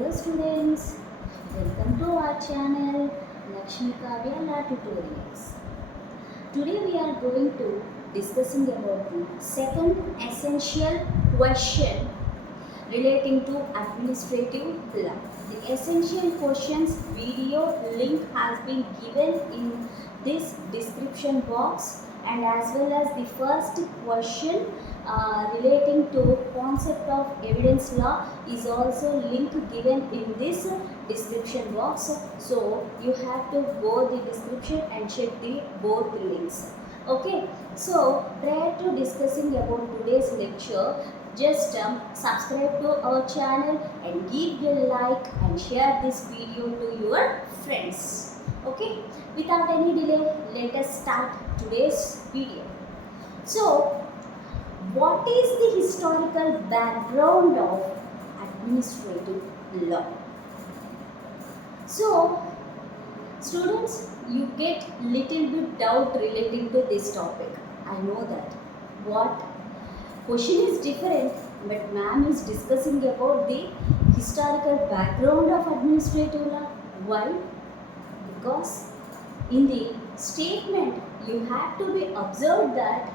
Hello students, welcome to our channel Lakshmi Kavya La Tutorials. Today we are going to discussing about the second essential question relating to administrative law. The essential questions video link has been given in this description box, and as well as the first question relating to concept of evidence law is also link given in this description box. So you have to go the description and check the both links. Okay, so prior to discussing about today's lecture, just subscribe to our channel and give a like and share this video to your friends. Okay, without any delay, let us start today's video. So, what is the historical background of administrative law? So, students, you get little bit doubt relating to this topic. I know that. What? Question is different, but ma'am is discussing about the historical background of administrative law. Why? Because in the statement you have to be observed that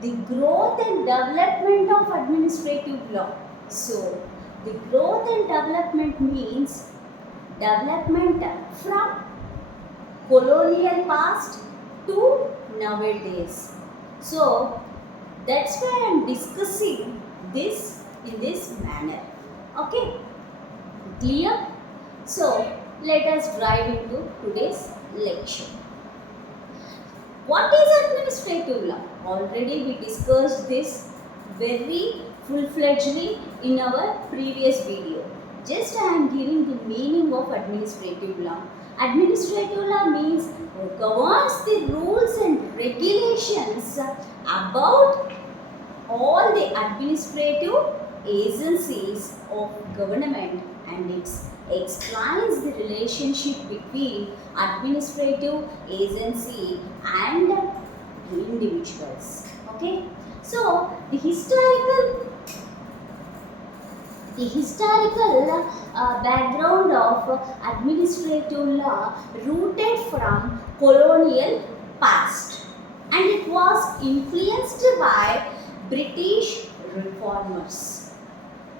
the growth and development of administrative law. So, the growth and development means development from colonial past to nowadays. So, that's why I am discussing this in this manner. Okay? Clear? So, let us dive into today's lecture. What is administrative law? Already we discussed this very full-fledgedly in our previous video. Just I am giving the meaning of administrative law. Administrative law means governs the rules and regulations about all the administrative agencies of government, and it explains the relationship between administrative agency and individuals. Okay, so the historical background of administrative law rooted from colonial past, and it was influenced by British reformers.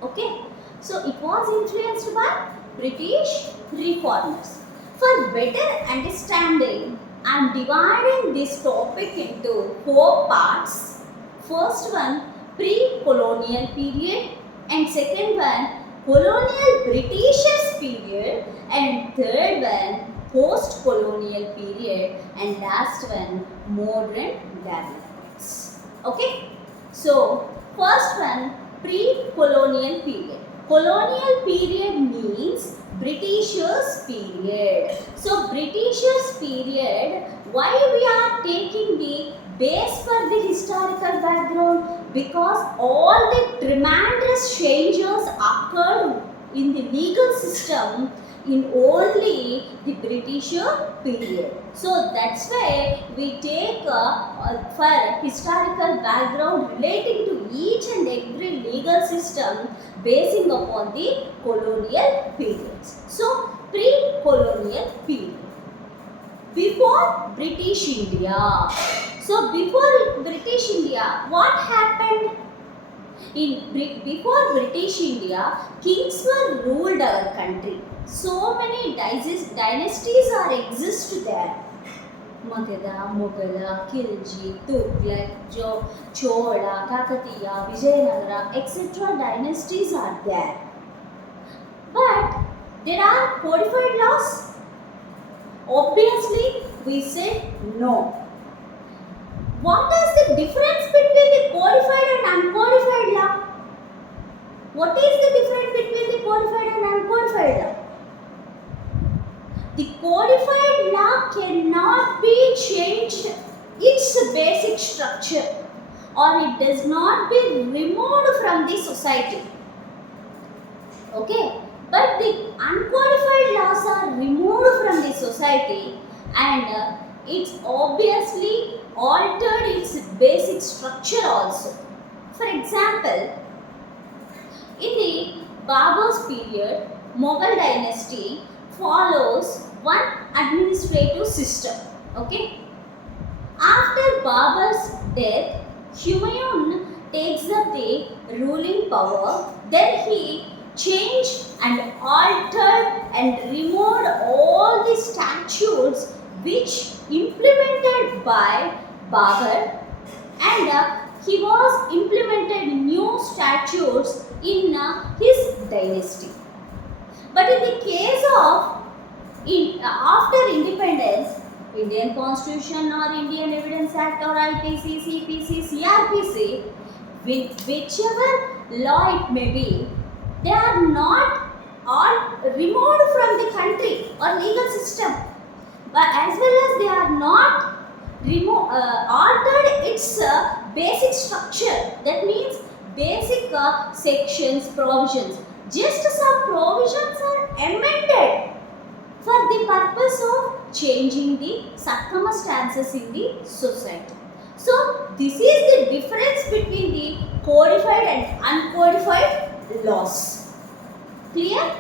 Okay, so it was influenced by British reformers. For better understanding, I am dividing this topic into 4 parts. First one, pre-colonial period, and second one, colonial Britishers period, and third one, post-colonial period, and last one, modern developments. Okay, so first one, pre-colonial period. Colonial period means Britishers period. So Britishers period, why we are taking the base for the historical background? Because all the tremendous changes occurred in the legal system in only the Britisher period. So that's why we take for historical background relating to each and every legal system basing upon the colonial periods. So pre-colonial period. Before British India. So before British India, what happened? Before British India, kings were ruled our country. So many dynasties are exist there. Magadha, Mughal, Khilji, Tughlaq, Chola, Kakatiya, Vijayanagara, etc. dynasties are there. But there are codified laws? Obviously, we said no. What is the difference between the codified and uncodified law? What is the difference between the codified and uncodified law? The codified law cannot be changed its basic structure, or it does not be removed from the society. Okay, but the uncodified laws are removed from the society, and it's obviously altered its basic structure also. For example, in the Babur's period, Mughal dynasty follows one administrative system. Okay. After Babur's death, Humayun takes up the ruling power. Then he changed and altered and removed all the statutes which implemented by Babur, and he was implemented new statutes in his dynasty. But in the case of after independence, Indian Constitution or Indian Evidence Act or IPC, CPC, CRPC, whichever law it may be, they are not all removed from the country or legal system, but as well as they are not altered its basic structure. That means basic sections, provisions. Just some provisions are amended for the purpose of changing the circumstances in the society. So, this is the difference between the codified and uncodified laws. Clear?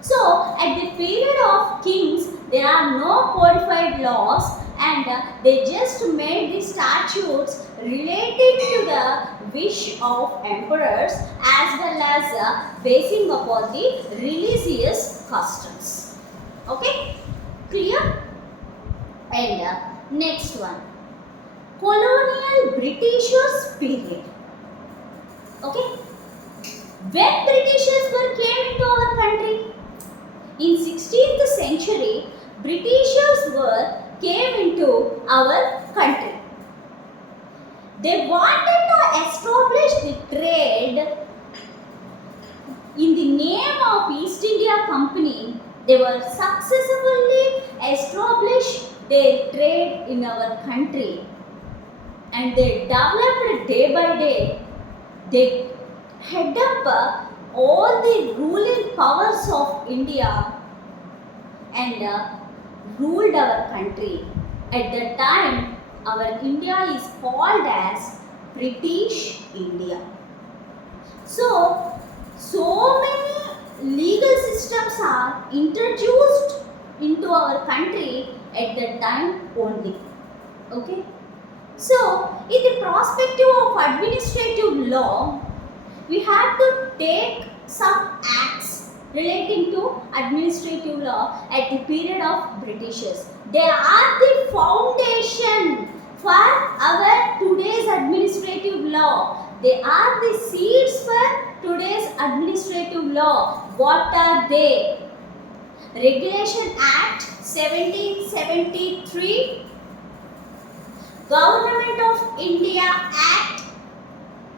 So, at the period of kings, there are no codified laws, and they just made the statutes relating to the wish of emperors as well as basing upon the religious customs. Okay? Clear? And next one, colonial Britishers period. Okay? When Britishers came into our country? In 16th century, Britishers came into our country. They wanted to establish the trade in the name of East India Company. They were successfully established their trade in our country, and they developed day by day. They head up all the ruling powers of India and ruled our country. At that time, our India is called as British India. So many legal systems are introduced into our country at that time only. Okay. So, in the perspective of administrative law, we have to take some acts relating to administrative law at the period of Britishers. They are the foundation for our today's administrative law. They are the seeds for today's administrative law. What are they? Regulation Act 1773, Government of India Act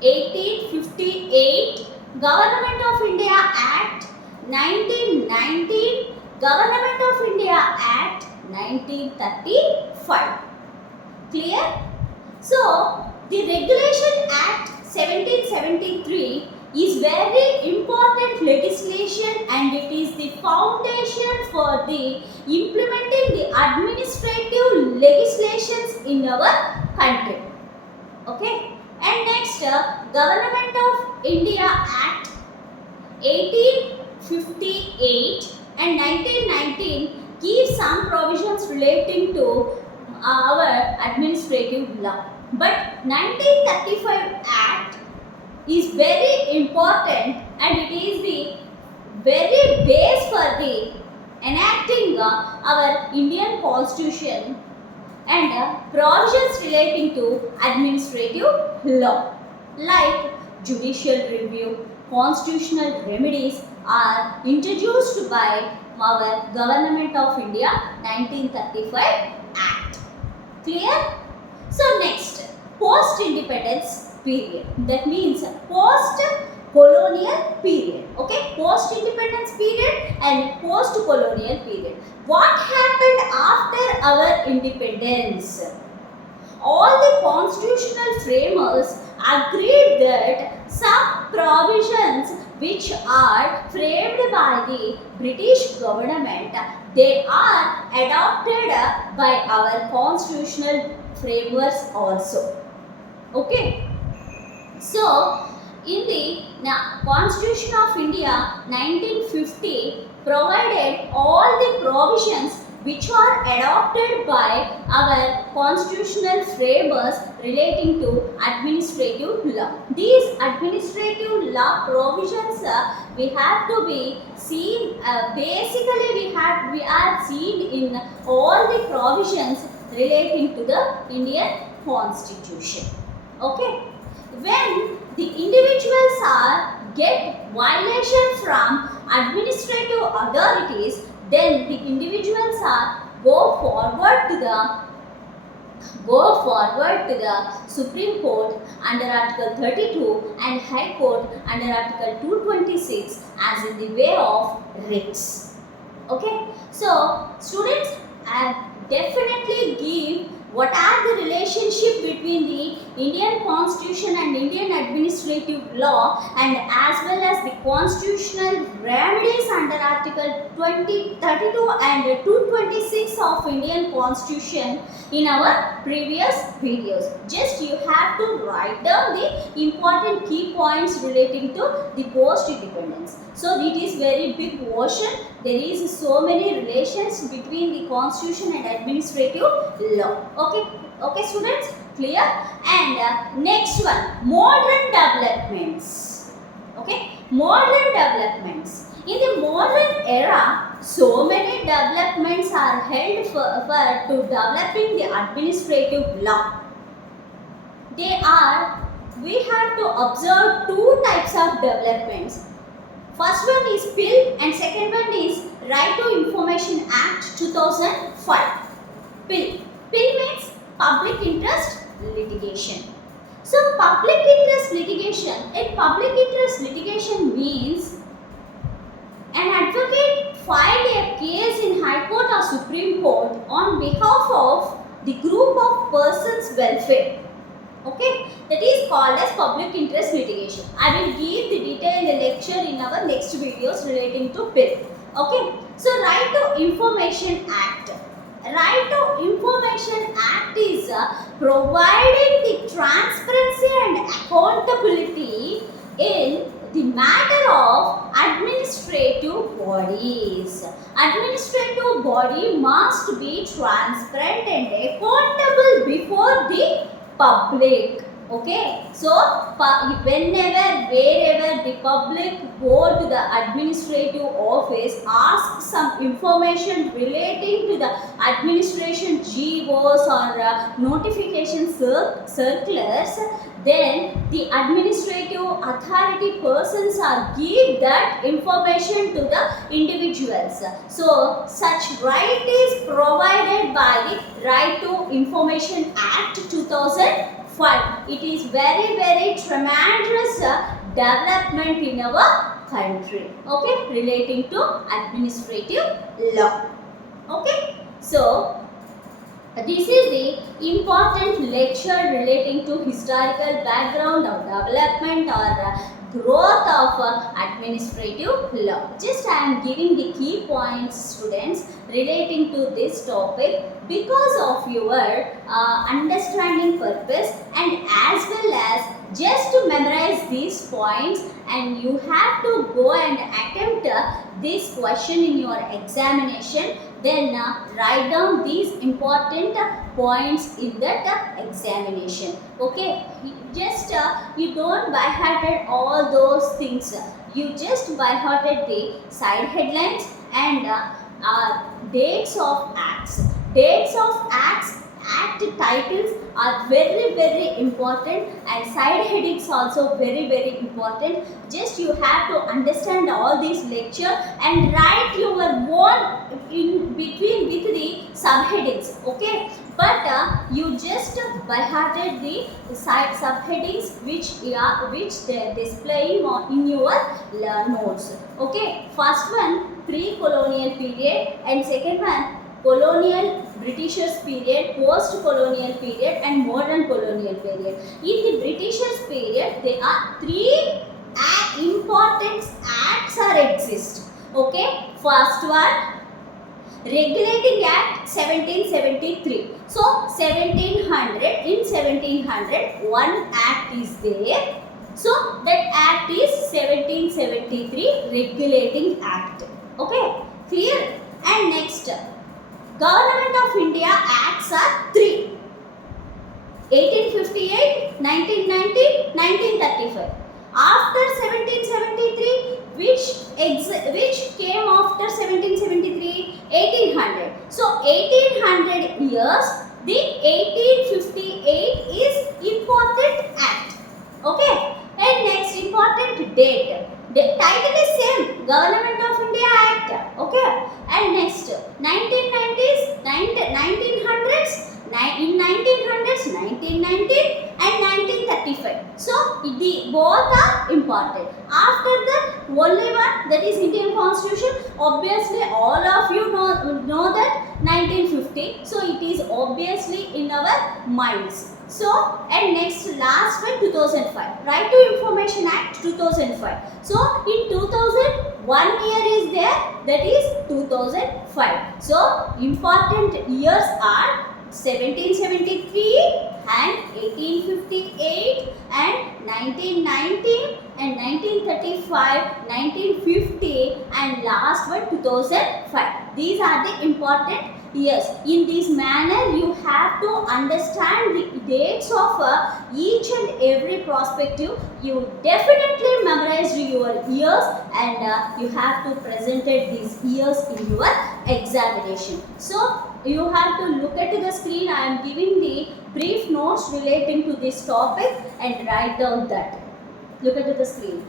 1858, Government of India Act 1919, Government of India Act 1935. Clear? So, the Regulation Act 1773 is very important legislation, and it is the foundation for the implementing the administrative legislations in our country. Okay? And next, Government of India Act 1858 and 1919 give some provisions relating to our administrative law. But 1935 Act is very important, and it is the very base for the enacting our Indian Constitution and provisions relating to administrative law like judicial review, constitutional remedies are introduced by our Government of India 1935 Act. Clear? So next, post-independence period. That means post-colonial period. Okay, post-independence period and post-colonial period. What happened after our independence? All the constitutional framers agreed that some provisions which are framed by the British government, they are adopted by our constitutional framers also. Okay. So, in the Constitution of India 1950 provided all the provisions which are adopted by our constitutional framers relating to administrative law. These administrative law provisions we have to be seen, basically we are seen in all the provisions relating to the Indian Constitution. Okay, when the individuals are get violation from administrative authorities, then the individuals are go forward to the Supreme Court under Article 32 and High Court under Article 226 as in the way of writs. Okay, so students, definitely give what are the relationship between the Indian Constitution and Indian administrative law, and as well as the constitutional remedies under Article 32 and 226 of Indian Constitution in our previous videos. Just you have to write down the important key points relating to the post-independence. So it is very big version. There is so many relations between the constitution and administrative law. Okay students, clear? And next one, modern developments. Okay, modern developments. In the modern era, so many developments are held for to developing the administrative law. We have to observe two types of developments. First one is PIL and second one is Right to Information Act 2005. PIL. PIL means Public Interest Litigation. So public interest litigation, in public interest litigation means an advocate filed a case in High Court or Supreme Court on behalf of the group of persons' welfare. Okay, that is called as public interest litigation. I will give the detail in the lecture in our next videos relating to PIL. Okay, so Right to Information Act. Right to Information Act is providing the transparency and accountability in the matter of administrative bodies. Administrative body must be transparent and accountable before the public. Okay, so whenever, wherever the public go to the administrative office, ask some information relating to the administration GOs or notification circulars, then the administrative authority persons are give that information to the individuals. So such right is provided by the Right to Information Act 2005. It is very tremendous development in our country. Okay, relating to administrative law. Okay, so this is the important lecture relating to historical background or development or growth of administrative law. Just I am giving the key points, students, relating to this topic because of your understanding purpose, and as well as just to memorize these points, and you have to go and attempt this question in your examination. Then write down these important points in that examination. Okay, just you don't by hearted all those things. You just by hearted the side headlines and dates of acts. Dates of acts, act titles are very important, and side headings also very important. Just you have to understand all these lecture and write your own in between with the subheadings. Okay, but you just by hearted the side subheadings which they are displaying in your notes. Okay, first one pre-colonial period, and second one colonial Britishers period, post-colonial period, and modern colonial period. In the Britishers period, there are three important acts are exist. Okay, first one, Regulating Act 1773. So 1700, in 1700 one act is there. So that act is 1773 Regulating Act. Okay, clear? And next, Government of India Acts are three: 1858, 1919, 1935. After 1773, which came after 1773? 1800. So 1800 years, the 1858 is important act. Okay. And next important date. The title is same, Government of India Act. Okay. And next 1990s, 1900s, in 1900s, 1919 and 1935. So the both are important. After that, only one, that is Indian Constitution. Obviously, all of you know that 1950. So it is obviously in our minds. So and next last one, 2005, Right to Information Act 2005. So in 2000, 1 year is there, that is 2005. So important years are 1773 and 1858 and 1919 and 1935, 1950 and last one 2005. These are the important years. In this manner, you have to understand the dates of each and every perspective. You definitely memorized your years and you have to present these years in your examination. So you have to look at the screen. I am giving the brief notes relating to this topic and write down that. Look at the screen.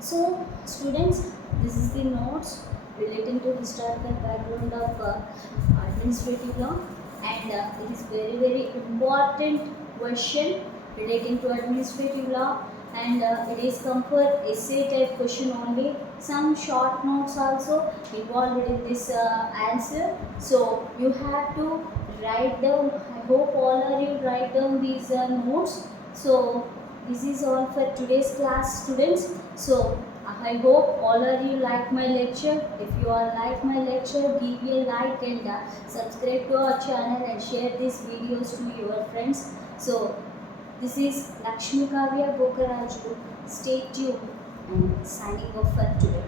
So, students, this is the notes relating to historical background of administrative law, and it is very important question relating to administrative law, and it is come for essay type question only. Some short notes also involved in this answer. So you have to write down. I hope all of you write down these notes. So this is all for today's class, students. So I hope all of you like my lecture. If you all like my lecture, give me a like and subscribe to our channel and share these videos to your friends. So this is Lakshmi Kavya Gokaraju. Stay tuned and signing off for today.